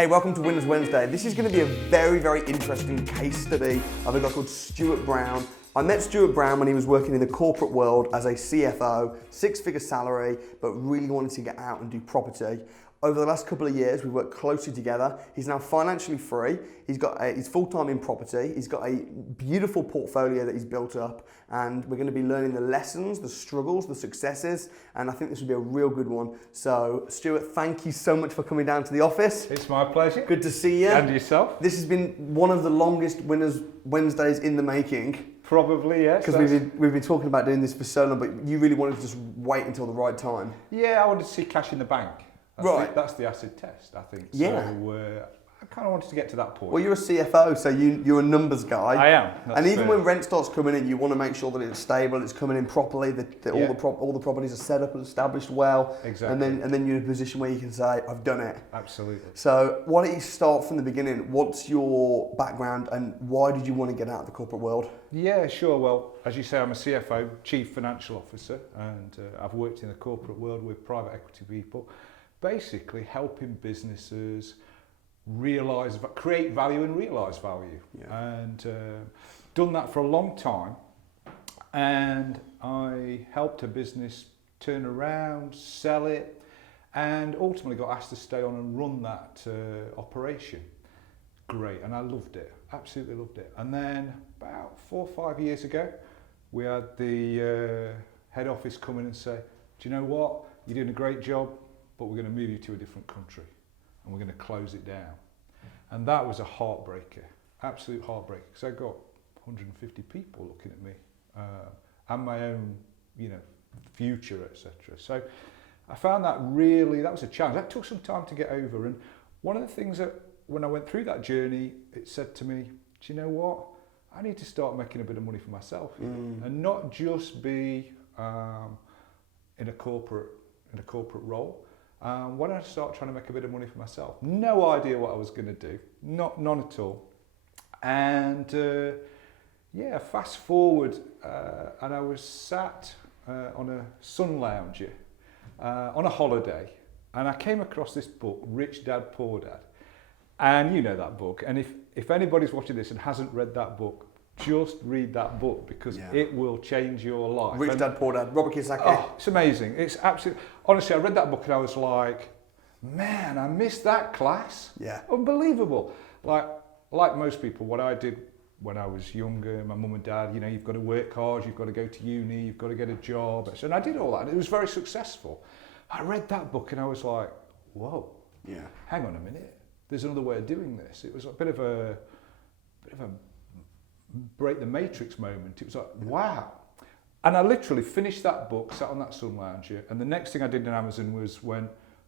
Hey, welcome to Winners Wednesday. This is going to be a very, very interesting case study of a guy called Stuart Brown. I met Stuart Brown when he was working in the corporate world as a CFO, six-figure salary, but really wanted to get out and do property. Over the last couple of years, we've worked closely together. He's now financially free. He's full-time in property. He's got a beautiful portfolio that he's built up, and we're going to be learning the lessons, the struggles, the successes, and I think this will be a real good one. So, Stuart, thank you so much for coming down to the office. It's my pleasure. Good to see you. And yourself. This has been one of the longest Winners Wednesdays in the making. Probably, yes. Because we've been talking about doing this for so long, but you really wanted to just wait until the right time. Yeah, I wanted to see cash in the bank. That's the acid test, I think. Yeah. So I kind of wanted to get to that point. Well, you're a CFO, so you're a numbers guy. I am. And even when rent starts coming in, you want to make sure that it's stable, it's coming in properly, that all the properties are set up and established well. Exactly. And then you're in a position where you can say, I've done it. Absolutely. So why don't you start from the beginning? What's your background and why did you want to get out of the corporate world? Yeah, sure. Well, as you say, I'm a CFO, Chief Financial Officer, and I've worked in the corporate world with private equity people, basically helping businesses create value and realise value. Yeah. And done that for a long time. And I helped a business turn around, sell it, and ultimately got asked to stay on and run that operation. Great, and I loved it, absolutely loved it. And then about 4 or 5 years ago, we had the head office come in and say, do you know what, you're doing a great job, but we're going to move you to a different country and we're going to close it down. And that was a heartbreaker, absolute heartbreaker, because I got 150 people looking at me and my own, future, etc. So I found that was a challenge. That took some time to get over. And one of the things that when I went through that journey, it said to me, do you know what? I need to start making a bit of money for myself and not just be in a corporate role. Why don't I start trying to make a bit of money for myself? No idea what I was going to do, none at all. And fast forward, and I was sat on a sun lounger on a holiday, and I came across this book, Rich Dad, Poor Dad. And you know that book, and if anybody's watching this and hasn't read that book, just read that book because it will change your life. Rich Dad, Poor Dad, Robert Kiyosaki. Oh, it's amazing. It's absolutely, honestly, I read that book and I was like, man, I missed that class. Yeah. Unbelievable. Like most people, what I did when I was younger, my mum and dad, you've got to work hard, you've got to go to uni, you've got to get a job. And I did all that and it was very successful. I read that book and I was like, whoa, hang on a minute. There's another way of doing this. It was a bit of a break the matrix moment. It was like, wow. And I literally finished that book, sat on that sun lounger, and the next thing I did in Amazon was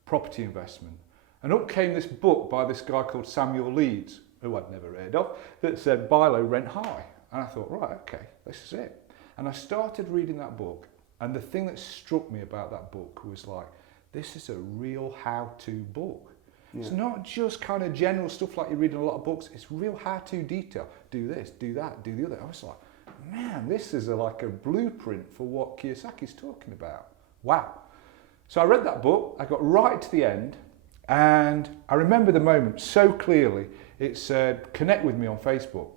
property investment. And up came this book by this guy called Samuel Leeds, who I'd never heard of, that said buy low, rent high. And I thought, right, okay, this is it. And I started reading that book, and the thing that struck me about that book was like, this is a real how-to book. Yeah. It's not just kind of general stuff like you read in a lot of books. It's real how-to detail. Do this, do that, do the other. I was like, man, this is like a blueprint for what Kiyosaki's talking about. Wow. So I read that book. I got right to the end. And I remember the moment so clearly. It said, connect with me on Facebook.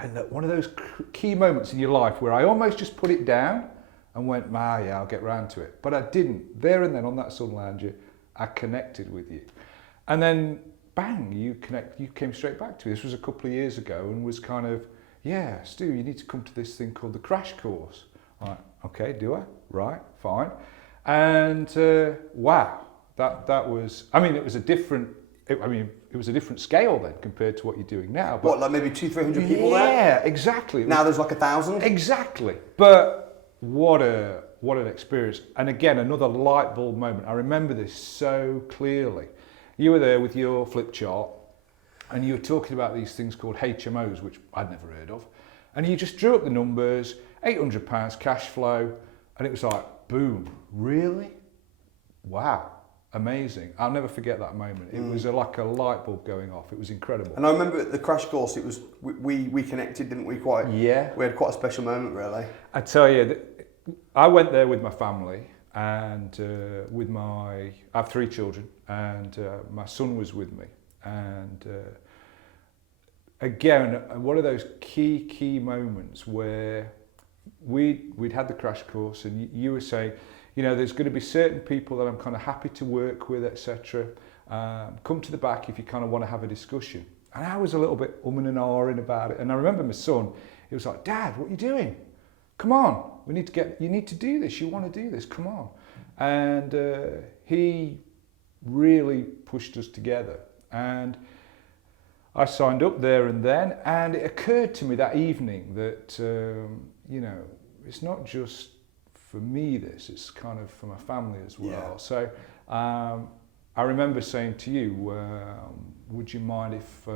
And that one of those key moments in your life where I almost just put it down and went, I'll get round to it. But I didn't. There and then on that sun lounger, I connected with you. And then, bang, you came straight back to me. This was a couple of years ago and was kind of, Stu, you need to come to this thing called the crash course. I'm like, okay, do I? Right, fine. And wow, that was, it was a different, it was a different scale then compared to what you're doing now. But, what, like maybe 200-300 people there? Yeah, exactly. Now there's like 1,000? Exactly. But what an experience. And again, another light bulb moment. I remember this so clearly. You were there with your flip chart and you were talking about these things called HMOs, which I'd never heard of. And you just drew up the numbers, £800 cash flow, and it was like, boom, really? Wow, amazing. I'll never forget that moment. It was like a light bulb going off. It was incredible. And I remember at the crash course, it was we connected, didn't we? Yeah. We had quite a special moment, really. I tell you, I went there with my family and I have 3 children, and my son was with me. And again, one of those key moments where we'd had the crash course, and you were saying, you know, there's going to be certain people that I'm kind of happy to work with, etc. Come to the back if you kind of want to have a discussion. And I was a little bit umming and ahhing about it. And I remember my son, he was like, Dad, what are you doing? Come on, you need to do this. You want to do this, come on. And he really pushed us together. And I signed up there and then, and it occurred to me that evening that, you know, it's not just for me this, it's kind of for my family as well. Yeah. So I remember saying to you, would you mind if,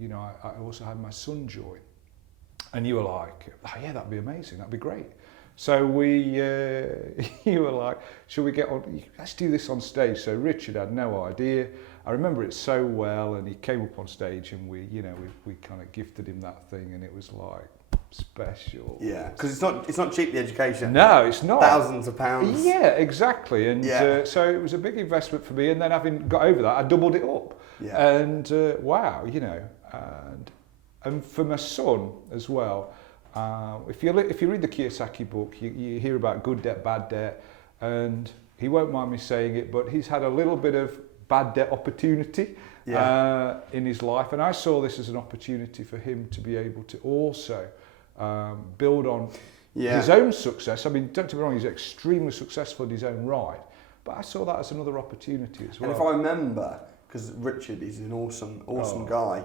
you know, I also had my son join? And you were like, oh yeah, that'd be amazing, that'd be great. So you were like, shall we get on, let's do this on stage. So Richard had no idea. I remember it so well, and he came up on stage and we kind of gifted him that thing, and it was like special. Yeah, because it's not cheap, the education. No, it's not. Thousands of pounds. Yeah, exactly. And so it was a big investment for me, and then having got over that, I doubled it up. Yeah. And wow, you know, and for my son as well. If you read the Kiyosaki book, you hear about good debt, bad debt, and he won't mind me saying it, but he's had a little bit of bad debt opportunity in his life, and I saw this as an opportunity for him to be able to also build on his own success. I mean, don't get me wrong, he's extremely successful in his own right, but I saw that as another opportunity as well. And if I remember, because Richard is an awesome guy,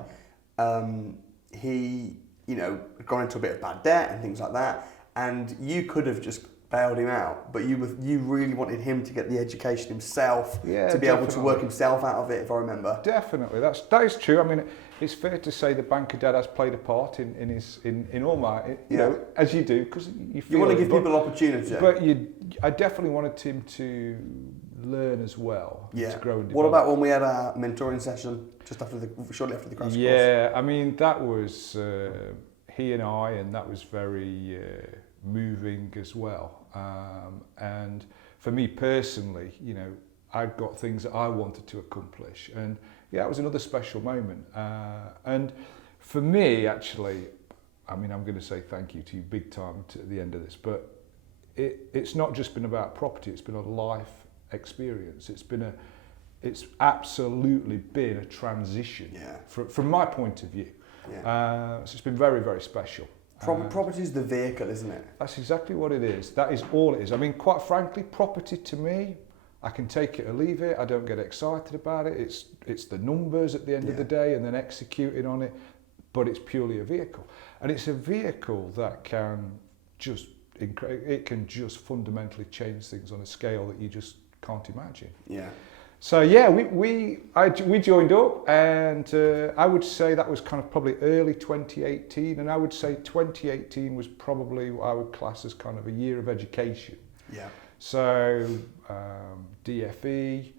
he, you know, gone into a bit of bad debt and things like that, and you could have just bailed him out, but you really wanted him to get the education himself, to be able to work himself out of it, if I remember. Definitely, that is true. I mean, it's fair to say the banker dad has played a part in all my, you know, as you do, because you want to give people opportunity. But I definitely wanted him to learn as well, to grow and develop. What about when we had our mentoring session just shortly after the crash course? Yeah, I mean, that was he and I, and that was very moving as well. And for me personally, you know, I'd got things that I wanted to accomplish, and it was another special moment. And for me, actually, I mean, I'm going to say thank you to you big time at the end of this, but it's not just been about property, it's been a life experience. It's absolutely been a transition from my point of view. So it's been very, very special. Property is the vehicle, isn't it? That's exactly what it is. That is all it is. I mean, quite frankly, property to me, I can take it or leave it. I don't get excited about it. It's the numbers at the end of the day and then executing on it, but it's purely a vehicle. And it's a vehicle that can just fundamentally change things on a scale that you just can't imagine. Yeah. So yeah, we joined up, and I would say that was kind of probably early 2018, and I would say 2018 was probably what I would class as kind of a year of education. Yeah. So DFE,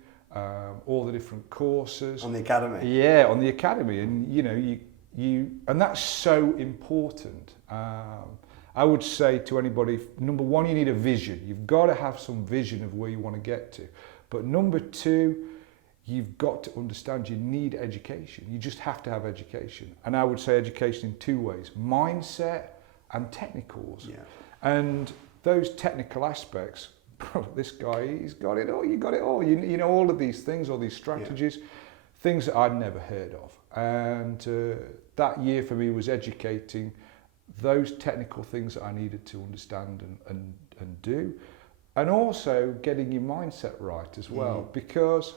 all the different courses. On the academy. Yeah, on the academy, and you know, you and that's so important. I would say to anybody, number one, you need a vision. You've got to have some vision of where you want to get to. But number two, you've got to understand you need education. You just have to have education. And I would say education in two ways, mindset and technicals. Yeah. And those technical aspects, this guy, he's got it all. You got it all. You know all of these things, all these strategies, things that I'd never heard of. And that year for me was educating those technical things that I needed to understand and do. And also getting your mindset right as well, because,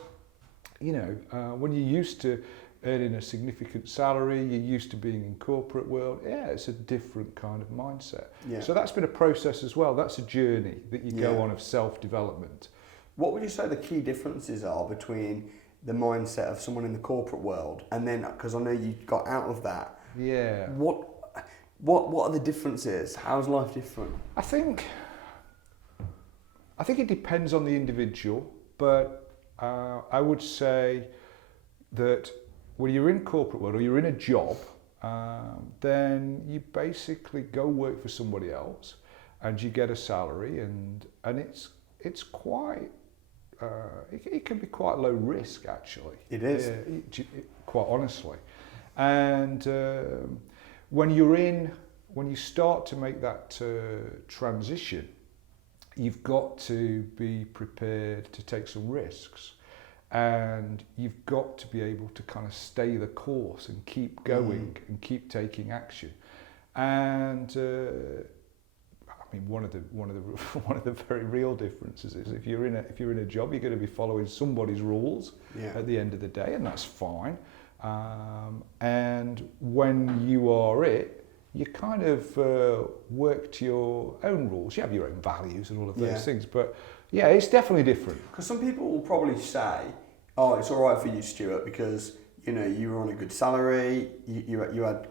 you know, when you're used to earning a significant salary, you're used to being in corporate world, it's a different kind of mindset. Yeah. So that's been a process as well. That's a journey that you go on of self-development. What would you say the key differences are between the mindset of someone in the corporate world and then, because I know you got out of that. Yeah. What are the differences? How's life different? I think it depends on the individual, but I would say that when you're in corporate world or you're in a job, then you basically go work for somebody else and you get a salary, and it's quite it can be quite low risk actually. It is. Quite honestly. And when you start to make that transition, you've got to be prepared to take some risks, and you've got to be able to kind of stay the course and keep going and keep taking action. And I mean, one of the very real differences is if you're in a job, you're going to be following somebody's rules at the end of the day, and that's fine. And when you are you kind of work to your own rules. You have your own values and all of those things, but yeah, it's definitely different. Because some people will probably say, "Oh, it's all right for you, Stuart, because you were on a good salary, you had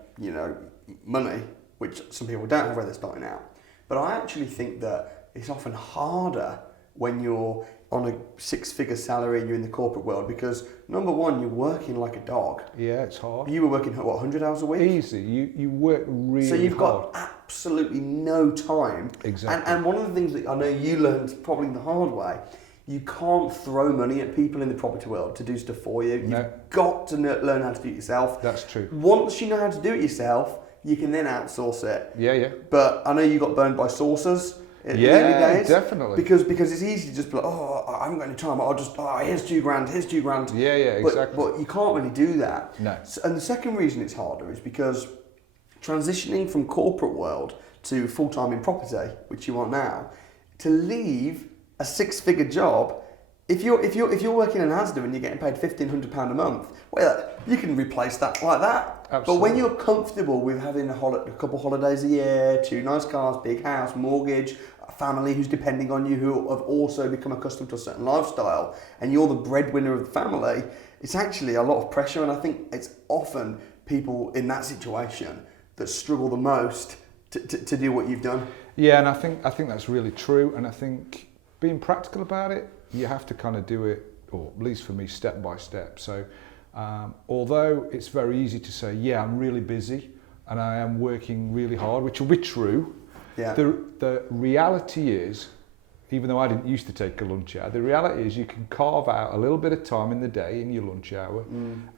money," which some people don't have when they're starting out. But I actually think that it's often harder when you're on a six-figure salary and you're in the corporate world, because number one, you're working like a dog. Yeah, it's hard. You were working, what, 100 hours a week? Easy. You work really hard. So you've got absolutely no time. Exactly. And one of the things that I know you learned probably the hard way, you can't throw money at people in the property world to do stuff for you. No. You've got to learn how to do it yourself. That's true. Once you know how to do it yourself, you can then outsource it. Yeah. But I know you got burned by sourcers in the early days. Definitely. Because it's easy to just be like, oh, I haven't got any time. I'll just, here's $2,000, here's $2,000. Yeah, exactly. But you can't really do that. No. So, and the second reason it's harder is because transitioning from corporate world to full-time in property, which you are now, to leave a six-figure job, if you're working in Asda and you're getting paid £1,500 a month, well, you can replace that like that. Absolutely. But when you're comfortable with having a couple holidays a year, 2 nice cars, big house, mortgage, a family who's depending on you, who have also become accustomed to a certain lifestyle, and you're the breadwinner of the family, it's actually a lot of pressure. And I think it's often people in that situation that struggle the most to do what you've done. Yeah, and I think that's really true. And I think being practical about it, you have to kind of do it, or at least for me, step by step. So although it's very easy to say, yeah, I'm really busy and I am working really hard, which will be true, the reality is, even though I didn't used to take a lunch hour, the reality is you can carve out a little bit of time in the day in your lunch hour,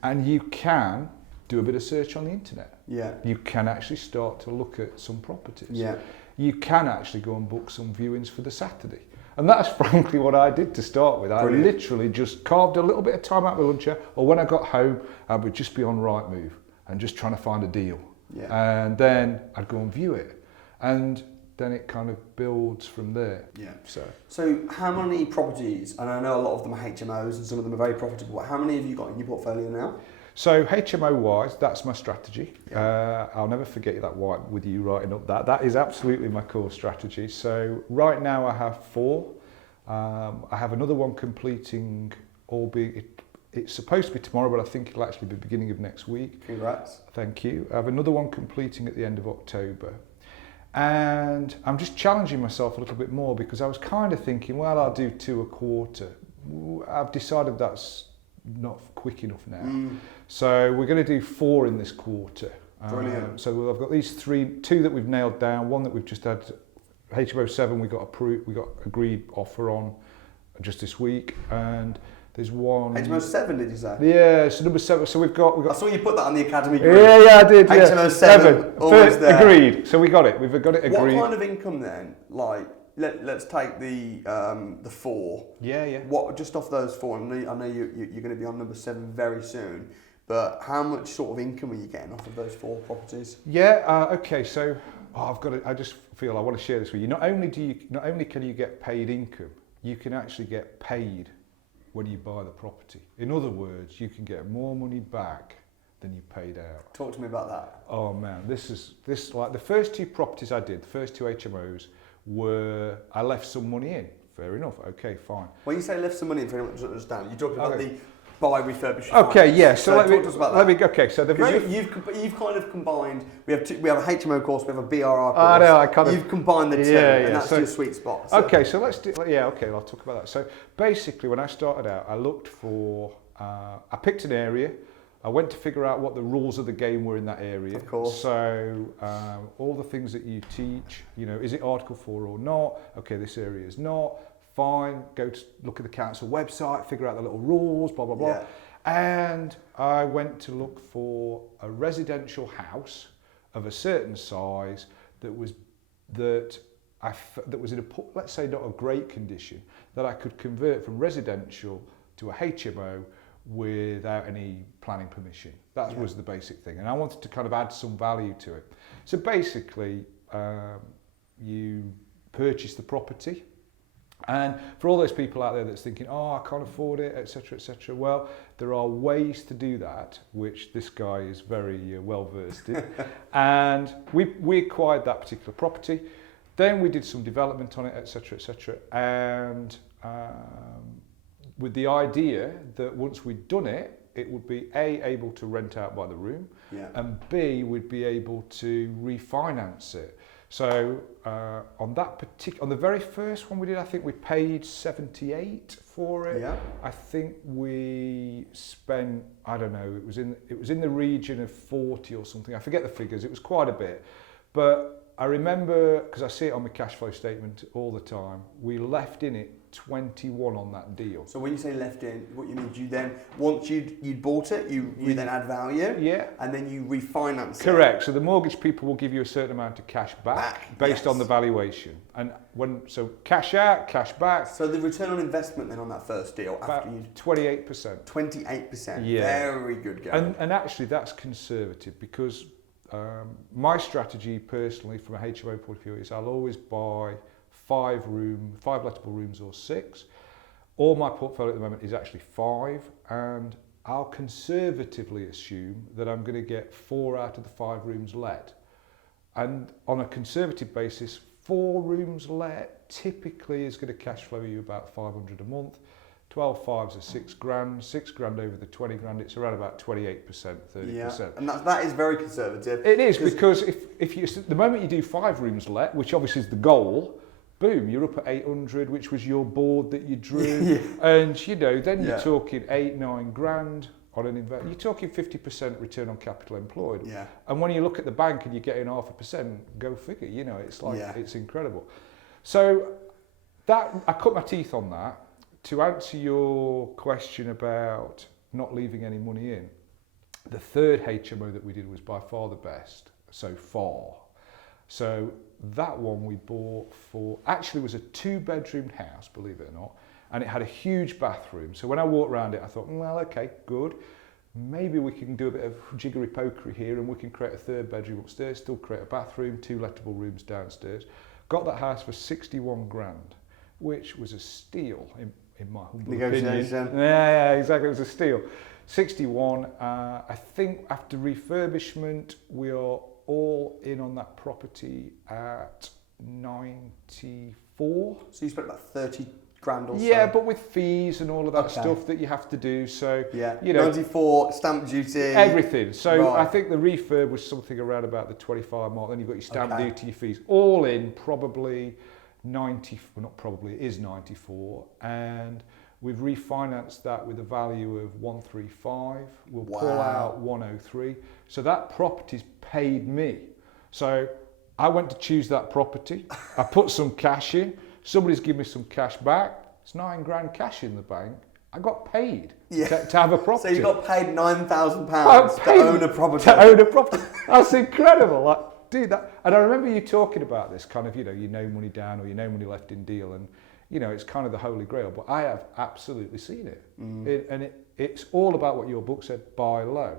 and you can do a bit of search on the internet. Yeah. You can actually start to look at some properties. Yeah. You can actually go and book some viewings for the Saturday. And that's frankly what I did to start with. Brilliant. I literally just carved a little bit of time out of my lunch hour, or when I got home, I would just be on Rightmove and just trying to find a deal. Yeah. And then I'd go and view it. And then it kind of builds from there. Yeah. So how many properties, and I know a lot of them are HMOs and some of them are very profitable, how many have you got in your portfolio now? So HMO-wise, that's my strategy. Yeah. I'll never forget that white with you writing up that. That is absolutely my core strategy. So right now I have 4. I have another one completing, albeit it's supposed to be tomorrow, but I think it'll actually be beginning of next week. Congrats. Thank you. I have another one completing at the end of October. And I'm just challenging myself a little bit more, because I was kind of thinking, well, I'll do 2 a quarter. I've decided that's not quick enough now. So we're going to do 4 in this quarter. Brilliant. So I've got these 2 that we've nailed down, one that we've just had, HMO 7 we got agreed offer on just this week, and there's one... HMO 7, did you say? Yeah, so number 7, so we've got... I saw you put that on the Academy group. Yeah, I did, yeah. HMO 7, always there. Agreed, so we got it, we've got it agreed. What kind of income then, like, let's take the 4. Yeah. What, just off those 4, I know you're going to be on number 7 very soon, but how much sort of income are you getting off of those 4 properties? Yeah, okay, so I just feel I want to share this with you. Not only can you get paid income, you can actually get paid when you buy the property. In other words, you can get more money back than you paid out. Talk to me about that. Oh man, this like the first 2 properties I did, the first 2 HMOs, I left some money in. Fair enough. Okay, fine. When you say left some money in, for anyone who doesn't understand, you're talking about the buy refurbishing. Okay, yeah. So talk to us about that. Okay, so you've kind of combined. We have a HMO course, we have a BRR course. I know. You've combined the 2, and that's your sweet spot. So. Okay, so let's do. Yeah, okay. I'll talk about that. So basically, when I started out, I looked for. I picked an area. I went to figure out what the rules of the game were in that area. Of course. So all the things that you teach, is it Article 4 or not? Okay, this area is not. fine, go to look at the council website, figure out the little rules, blah, blah, blah. Yeah. And I went to look for a residential house of a certain size that was in a, let's say, not a great condition, that I could convert from residential to a HMO without any planning permission. That was the basic thing. And I wanted to kind of add some value to it. So basically, you purchase the property. And for all those people out there that's thinking, oh, I can't afford it, etc., etc. Well, there are ways to do that, which this guy is very well versed in. And we acquired that particular property. Then we did some development on it, etc., etc. And with the idea that once we'd done it, it would be A, able to rent out by the room, and B, we'd be able to refinance it. So on the very first one we did, I think we paid 78 for it. Yeah. I think we spent, I don't know, it was in the region of 40 or something. I forget the figures. It was quite a bit, but I remember, because I see it on my cash flow statement all the time, we left in it 21 on that deal. So when you say left in, what you mean, you then, once you'd bought it, you then add value, and then you refinance it. Correct. So the mortgage people will give you a certain amount of cash back based on the valuation. And so cash out, cash back. So the return on investment then on that first deal, after 28%. 28%. Yeah. Very good going. And actually that's conservative, because my strategy personally from a HMO point of view is I'll always buy 5 lettable rooms or 6. All my portfolio at the moment is actually 5, and I'll conservatively assume that I'm going to get 4 out of the 5 rooms let. And on a conservative basis, 4 rooms let typically is going to cash flow you about 500 a month. 12 fives are 6 grand, 6 grand over the 20 grand, it's around about 28%, 30%. Yeah, and that is very conservative. It is, because if you, the moment you do 5 rooms let, which obviously is the goal, boom, you're up at 800, which was your board that you drew. And then you're talking 8-9 grand on an investment. You're talking 50% return on capital employed. Yeah. And when you look at the bank and you're getting 0.5%, go figure, it's like, it's incredible. So that, I cut my teeth on that. To answer your question about not leaving any money in, the third HMO that we did was by far the best so far. So that one we bought for, actually was a 2-bedroom house, believe it or not, and it had a huge bathroom. So when I walked around it, I thought, well, okay, good. Maybe we can do a bit of jiggery-pokery here and we can create a 3rd bedroom upstairs, still create a bathroom, 2 lettable rooms downstairs. Got that house for 61 grand, which was a steal in my humble opinion. Yeah, exactly, it was a steal. 61, I think after refurbishment, we are all in on that property at 94. So you spent about 30 grand or so? Yeah, but with fees and all of that stuff that you have to do. So, 94, stamp duty. Everything. So I think the refurb was something around about the 25 mark. Then you've got your stamp duty, your fees. All in probably 90, well not probably, it is 94. And we've refinanced that with a value of 135. We'll pull out 103. So that property's paid me. So I went to choose that property. I put some cash in. Somebody's given me some cash back. It's 9 grand cash in the bank. I got paid to have a property. So you got paid £9,000 to own a property. To own a property. That's incredible. Like, dude, that. And I remember you talking about this kind of, money down or money left in deal, and it's kind of the Holy Grail. But I have absolutely seen it. It's all about what your book said: buy low,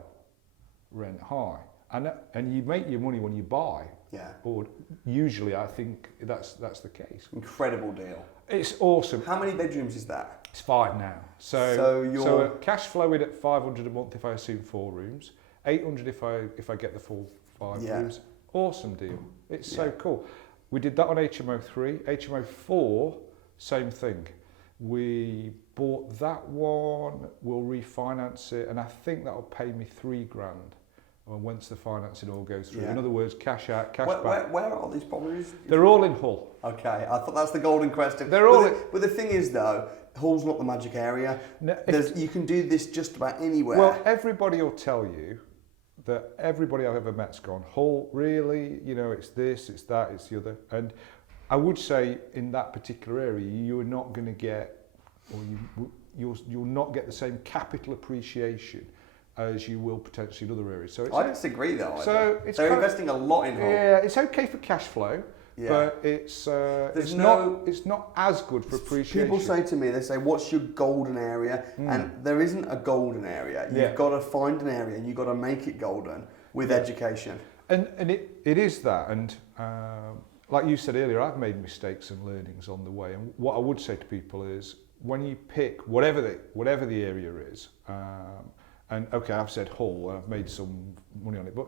rent high, and you make your money when you buy. Yeah. Or usually, I think that's the case. Incredible deal. It's awesome. How many bedrooms is that? It's 5 now. So cash flowing at 500 a month if I assume 4 rooms, 800 if I get the full 5 rooms. Awesome deal. It's so cool. We did that on HMO 3. HMO 4, same thing. We bought that one. We'll refinance it, and I think that'll pay me 3 grand. Once the financing all goes through. In other words, cash out, cash back. Where are these properties? They're all in Hull. Okay, I thought that's the golden question. They're all but the thing is though, Hull's not the magic area. No, you can do this just about anywhere. Well, everybody will tell you that everybody I've ever met's gone, Hull, really, it's this, it's that, it's the other. And I would say in that particular area, you're not going to get, or you'll not get the same capital appreciation as you will potentially in other areas. So I disagree though. So they're investing a lot in Hull. Yeah, it's okay for cash flow. Yeah. But it's not as good for appreciation. People say to me, they say, "What's your golden area?" And there isn't a golden area. You've got to find an area and you've got to make it golden with education. And it is that. And like you said earlier, I've made mistakes and learnings on the way. And what I would say to people is, when you pick whatever the area is, and okay, I've said Hull, I've made some money on it, but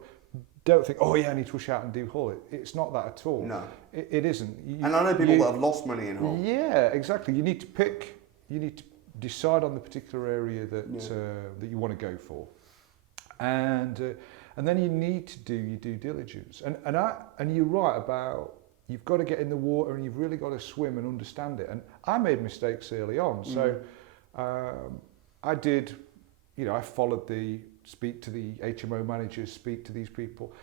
don't think, oh yeah, I need to rush out and do Hull. It's not that at all. No. It isn't. And I know people that have lost money in Hull. Yeah, exactly. You need to decide on the particular area that you want to go for. And then you need to do your due diligence. And you're right about, you've got to get in the water and you've really got to swim and understand it. And I made mistakes early on. So I did, I followed speak to the HMO managers, speak to these people.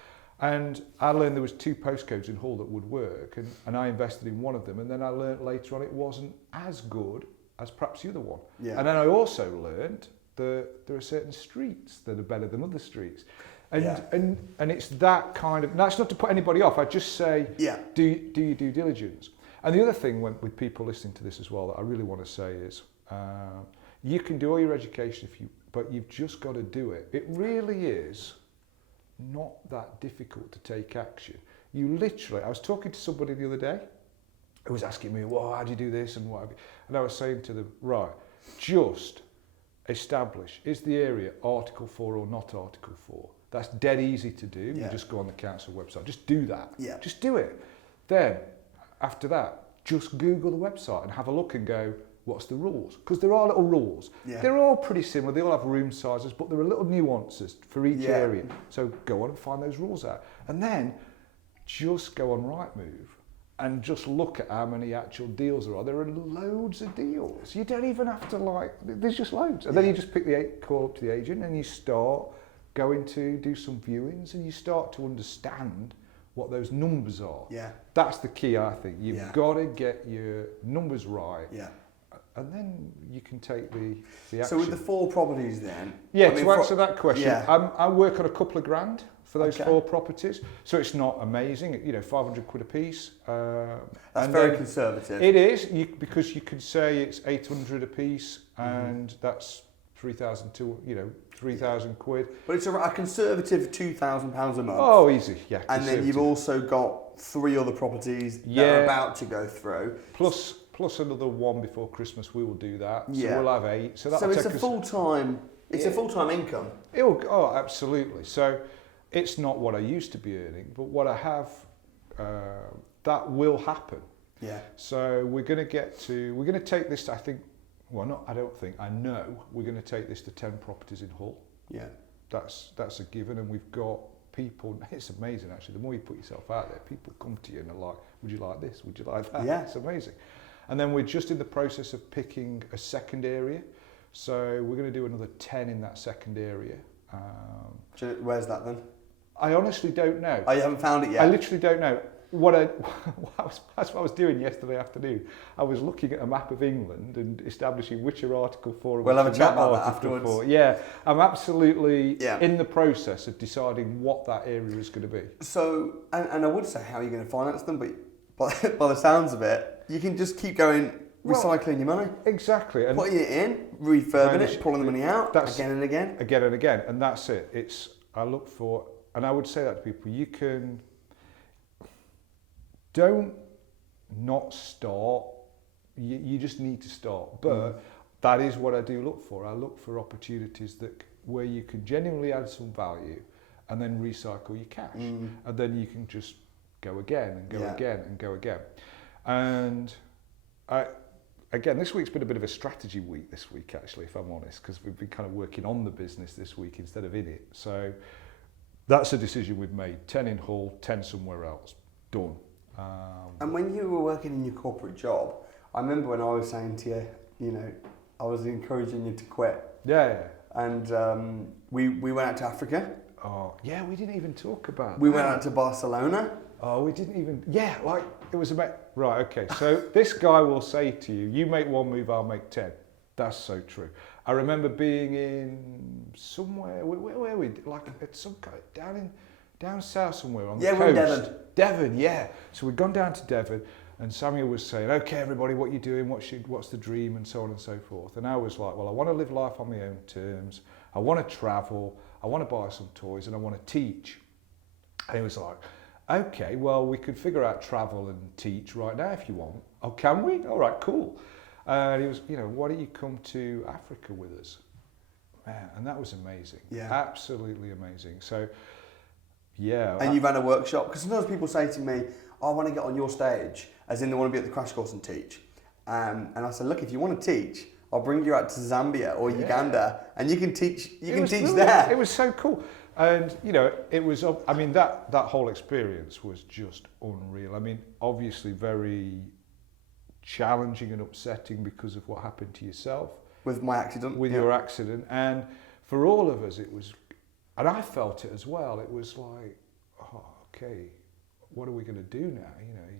And I learned there was 2 postcodes in Hull that would work, and I invested in one of them. And then I learned later on it wasn't as good as perhaps the other one. Yeah. And then I also learned that there are certain streets that are better than other streets. And it's that kind of, that's not to put anybody off, I just say, do your due diligence. And the other thing with people listening to this as well that I really want to say is, you can do all your education but you've just got to do it. It really is not that difficult to take action. You literally, I was talking to somebody the other day who was asking me, well, how do you do this and what have you? And I was saying to them, right, just establish, is the area Article 4 or not Article 4? That's dead easy to do. You just go on the council website, just do that. Yeah. Just do it. Then, after that, just Google the website and have a look and go, what's the rules? Because there are little rules. Yeah. They're all pretty similar. They all have room sizes, but there are little nuances for each area. So go on and find those rules out. And then just go on Rightmove and just look at how many actual deals there are. There are loads of deals. You don't even have to there's just loads. And then you just call up to the agent and you start going to do some viewings and you start to understand what those numbers are. Yeah. That's the key, I think. You've got to get your numbers right. Yeah. And then you can take the action. So with the 4 properties then? Yeah, to answer that question, I work on a couple of grand for those 4 properties. So it's not amazing, 500 quid a piece. That's very conservative. It is, because you could say it's 800 a piece and that's 3,000 quid. But it's a conservative £2,000 a month. Oh, easy, yeah. And then you've also got 3 other properties that are about to go through. Plus another 1 before Christmas, we will do that. So we'll have 8. So it's a full-time. It's a full-time income. Oh, absolutely. So it's not what I used to be earning, but what I have, that will happen. Yeah. So we're going to take this. I know we're going to take this to 10 properties in Hull. Yeah. That's a given, and we've got people. It's amazing actually. The more you put yourself out there, people come to you and are like, "Would you like this? Would you like that?" Yeah. It's amazing. And then we're just in the process of picking a second area. So we're going to do another 10 in that second area. Where's that then? I honestly don't know. Oh, you haven't found it yet? I literally don't know. That's what I was doing yesterday afternoon. I was looking at a map of England and establishing which are Article 4 and we'll have a chat about that afterwards. 4. Yeah, I'm absolutely in the process of deciding what that area is going to be. So, and I would say, how are you going to finance them? But by the sounds of it, you can just keep going, recycling your money. Exactly. And putting it in, refurbing it, pulling the money out, again and again. Again and again. And that's it. I look for, and I would say that to people, don't not start, you just need to start. But that is what I do look for. I look for opportunities where you can genuinely add some value and then recycle your cash. And then you can just go again and go again and go again. And again, this week's been a bit of a strategy week this week, actually, if I'm honest, because we've been kind of working on the business this week instead of in it. So that's a decision we've made. 10 in Hull, 10 somewhere else. Done. And when you were working in your corporate job, I remember when I was saying to you, I was encouraging you to quit. Yeah. And we went out to Africa. Oh, yeah, we didn't even talk about We went out to Barcelona. Oh, we didn't even, it was about, Right, okay. So this guy will say to you, you make one move, I'll make 10. That's so true. I remember being in somewhere, where we, like at some kind, down south somewhere on the coast. Yeah, we're in Devon. Devon, yeah. So we'd gone down to Devon, and Samuel was saying, okay, everybody, what you doing? What's the dream? And so on and so forth. And I was like, well, I want to live life on my own terms. I want to travel. I want to buy some toys, and I want to teach. And he was like, okay, well, we could figure out travel and teach right now if you want. Oh, can we? All right, cool. And he was, why don't you come to Africa with us? Man, and that was amazing. Yeah. Absolutely amazing. So, yeah. And you ran a workshop? Because sometimes people say to me, I want to get on your stage, as in they want to be at the crash course and teach. And I said, look, if you want to teach, I'll bring you out to Zambia or Uganda, and you can teach. You can teach there. It was so cool. And, it was, I mean, that whole experience was just unreal. I mean, obviously very challenging and upsetting because of what happened to yourself. With my accident. With your accident. And for all of us, it was, and I felt it as well, it was like, oh, okay, what are we going to do now?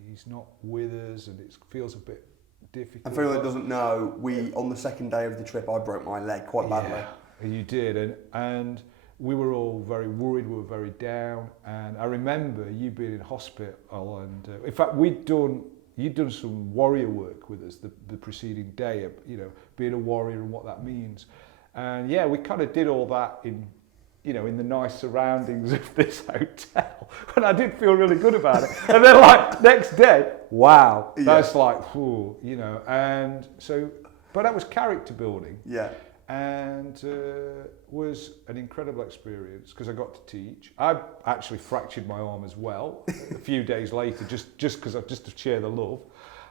He's not with us, and it feels a bit difficult. And for anyone that doesn't know, on the second day of the trip, I broke my leg quite badly. Yeah, you did. And we were all very worried, we were very down, and I remember you being in hospital, and in fact you'd done some warrior work with us the preceding day, being a warrior and what that means. And yeah, we kind of did all that in the nice surroundings of this hotel, and I did feel really good about it. And then like next day, wow, that's like, and so, but that was character building. Yeah. And was an incredible experience because I got to teach. I actually fractured my arm as well a few days later, just to share the love,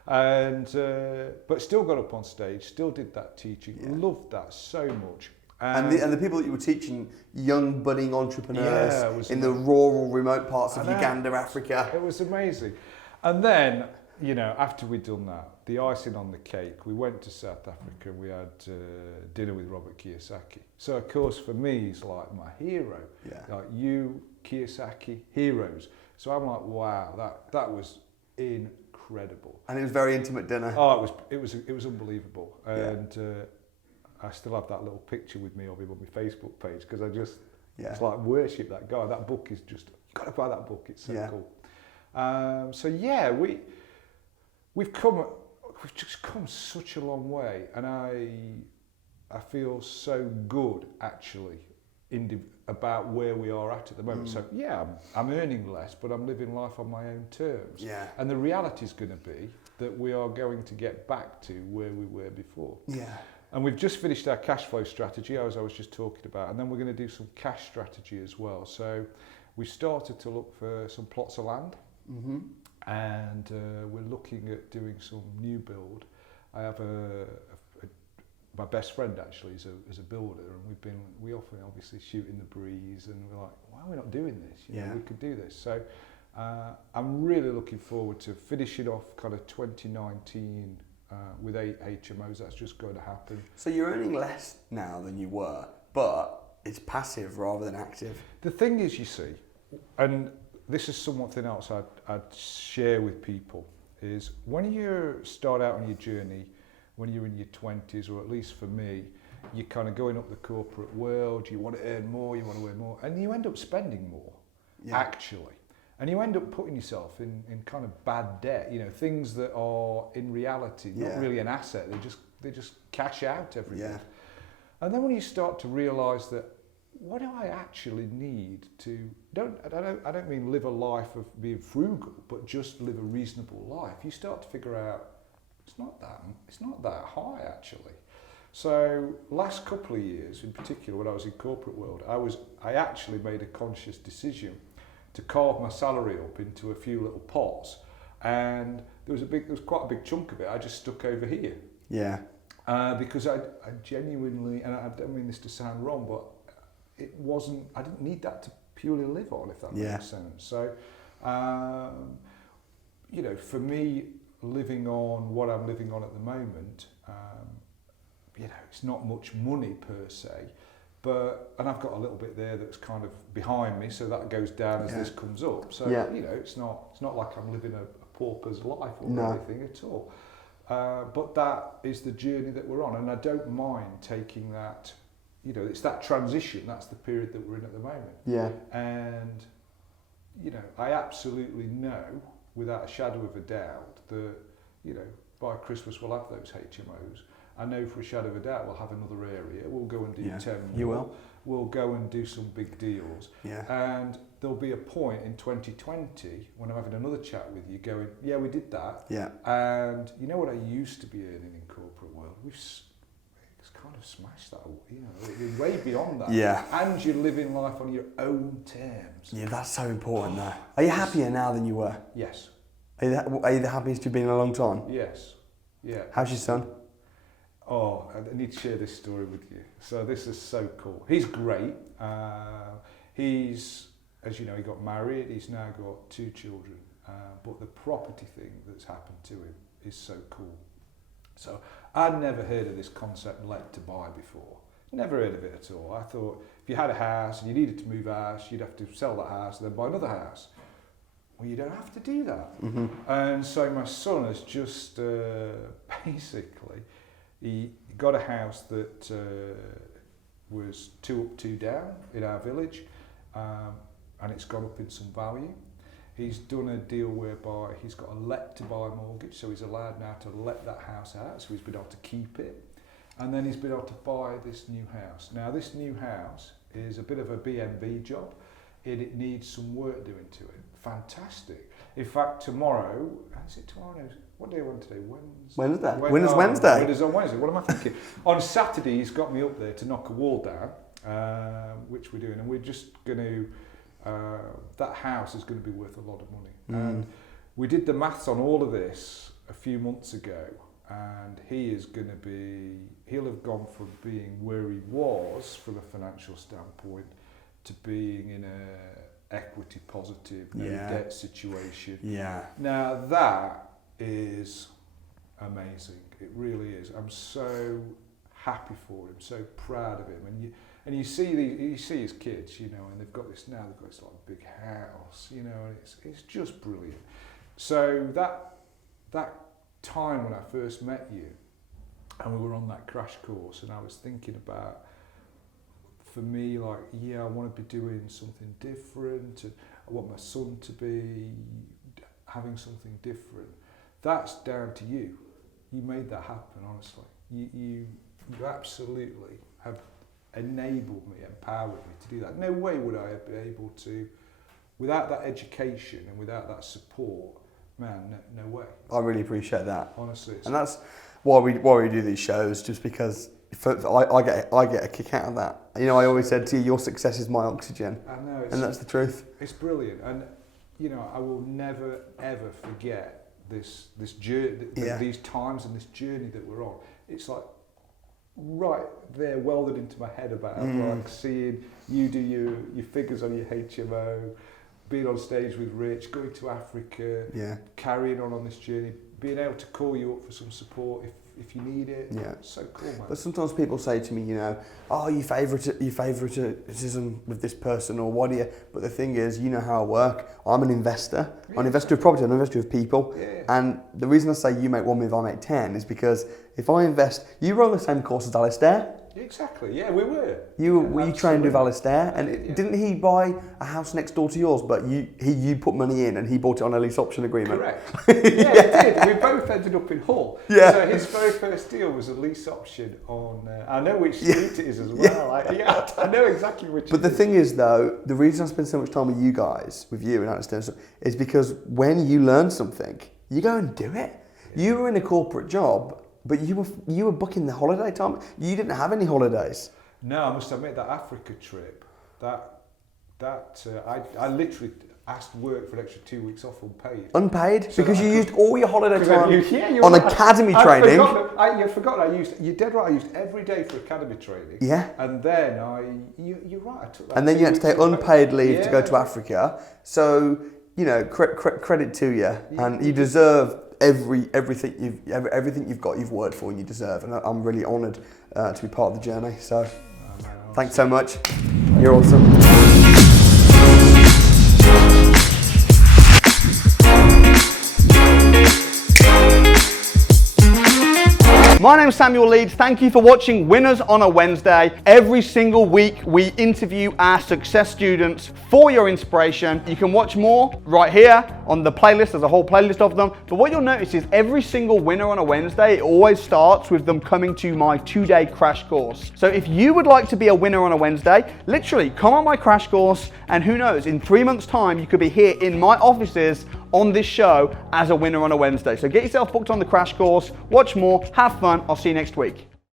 and but still got up on stage, still did that teaching. Yeah. Loved that so much. And the people that you were teaching, young budding entrepreneurs in the rural, remote parts of Uganda, Africa. It was amazing. And then, after we'd done that, the icing on the cake, we went to South Africa and we had dinner with Robert Kiyosaki. So, of course, for me, he's like my hero. Yeah. Like you, Kiyosaki, heroes. So I'm like, wow, that was incredible. And it was a very intimate dinner. Oh, it was unbelievable. And I still have that little picture with me of him on my Facebook page because I just, it's like worship that guy. That book is just, you've got to buy that book, it's so cool. So yeah, we've just come such a long way, and I feel so good actually about where we are at the moment. So yeah, I'm earning less, but I'm living life on my own terms. Yeah. And the reality is going to be that we are going to get back to where we were before. Yeah. And we've just finished our cash flow strategy, as I was just talking about, and then we're going to do some cash strategy as well. So we started to look for some plots of land, and we're looking at doing some new build. I have my best friend actually is a builder, and we often obviously shoot in the breeze, and we're like, why are we not doing this? We could do this. So I'm really looking forward to finishing off kind of 2019 with 8 HMOs. That's just going to happen. So you're earning less now than you were, but it's passive rather than active. The thing is, you see, and this is something else I'd share with people, is when you start out on your journey, when you're in your 20s, or at least for me, you're kind of going up the corporate world, you want to earn more, and you end up spending more, actually. And you end up putting yourself in kind of bad debt, things that are in reality not really an asset. They just cash out every month. And then when you start to realise that, what do I actually need to? I don't mean live a life of being frugal, but just live a reasonable life. You start to figure out it's not that high actually. So last couple of years, in particular, when I was in corporate world, I actually made a conscious decision to carve my salary up into a few little pots, and there was quite a big chunk of it I just stuck over here. Yeah. Because I genuinely, and I don't mean this to sound wrong, but I didn't need that to purely live on, if that makes sense. So, for me, living on what I'm living on at the moment, it's not much money per se. And I've got a little bit there that's kind of behind me, so that goes down as this comes up. So it's not like I'm living a pauper's life or No. anything at all. But that is the journey that we're on, and I don't mind taking that. You know, it's that transition. That's the period that we're in at the moment. Yeah. And you know, I absolutely know, without a shadow of a doubt, that you know, by Christmas we'll have those HMOs. I know for a shadow of a doubt we'll have another area. We'll go and do 10 more. You will. We'll go and do some big deals. Yeah. And there'll be a point in 2020 when I'm having another chat with you going, yeah, we did that. Yeah. And you know what I used to be earning in corporate world? It's kind of smashed that, you know, you're way beyond that. Yeah. And you're living life on your own terms. Yeah, that's so important though. Are you happier now than you were? Yes. Are you the happiest you've been in a long time? Yes. Yeah. How's your son? Oh, I need to share this story with you. So this is so cool. He's great. He's, as you know, he got married. He's now got 2 children. But the property thing that's happened to him is so cool. So I'd never heard of this concept let to buy before. Never heard of it at all. I thought if you had a house and you needed to move house, you'd have to sell that house and then buy another house. Well, you don't have to do that. Mm-hmm. And so my son has just basically, he got a house that was 2 up, 2 down in our village, and it's gone up in some value. He's done a deal whereby he's got a let to buy mortgage, so he's allowed now to let that house out, so he's been able to keep it. And then he's been able to buy this new house. Now this new house is a bit of a B&B job. It needs some work doing to it. Fantastic. In fact, tomorrow, is it tomorrow? No, what day are we on today? Wednesday. Wednesday. Wednesday. It is on Wednesday. What am I thinking? On Saturday, he's got me up there to knock a wall down, which we're doing. And we're just going to, that house is going to be worth a lot of money. And we did the maths on all of this a few months ago. And he is going to be, he'll have gone from being where he was from a financial standpoint to being in a equity positive, no debt situation. Yeah. Now that is amazing. It really is. I'm so happy for him, so proud of him. And you see his kids, you know, and they've got this now. They've got this like big house, you know, and it's just brilliant. So that time when I first met you, and we were on that crash course, and I was thinking about, for me, like, yeah, I want to be doing something different, and I want my son to be having something different. That's down to you. You made that happen, honestly. You absolutely have enabled me, empowered me to do that. No way would I have been able to, without that education and without that support, man, no way. I really appreciate that. Honestly. And that's why we do these shows, just because I get a kick out of that. You know, I always said to you, your success is my oxygen. I know. And that's the truth. It's brilliant. And, you know, I will never, ever forget this journey, these times and this journey that we're on. It's like right there welded into my head about like seeing you do your figures on your HMO, being on stage with Rich, going to Africa, carrying on this journey, being able to call you up for some support if you need it. Yeah. It's so cool, man. But sometimes people say to me, you know, oh, you favoritism with this person, or what do you? But the thing is, you know how I work. I'm an investor. I'm an investor of property. I'm an investor of people. Yeah. And the reason I say you make 1 move, I make 10 is because if I invest, you were on the same course as Alistair. Exactly, yeah, we were. You trained with Alistair, and didn't he buy a house next door to yours, but you put money in and he bought it on a lease option agreement? Correct. Yeah, he did. We both ended up in Hull. Yeah. So his very first deal was a lease option on, I know which street it is as well. I know exactly which. But the thing is though, the reason I spend so much time with you guys, with you and Alistair, is because when you learn something, you go and do it. Yeah. You were in a corporate job, but you were booking the holiday time. You didn't have any holidays. No, I must admit that Africa trip, I literally asked work for an extra 2 weeks off unpaid. Unpaid? So because you used all your holiday time on academy training. You forgot you're dead right, I used every day for academy training. Yeah. And then you're right, I took that. And then you had to take unpaid leave to go to Africa. So, you know, credit to you. Yeah. And you deserve everything you've got, you've worked for, and you deserve, and I'm really honoured to be part of the journey. So, thanks so much. You're awesome. My name's Samuel Leeds. Thank you for watching Winners on a Wednesday. Every single week we interview our success students for your inspiration. You can watch more right here on the playlist. There's a whole playlist of them. But what you'll notice is every single winner on a Wednesday, it always starts with them coming to my 2-day crash course. So if you would like to be a winner on a Wednesday, literally come on my crash course, and who knows, in 3 months' time, you could be here in my offices on this show as a winner on a Wednesday. So get yourself booked on the crash course, watch more, have fun. I'll see you next week.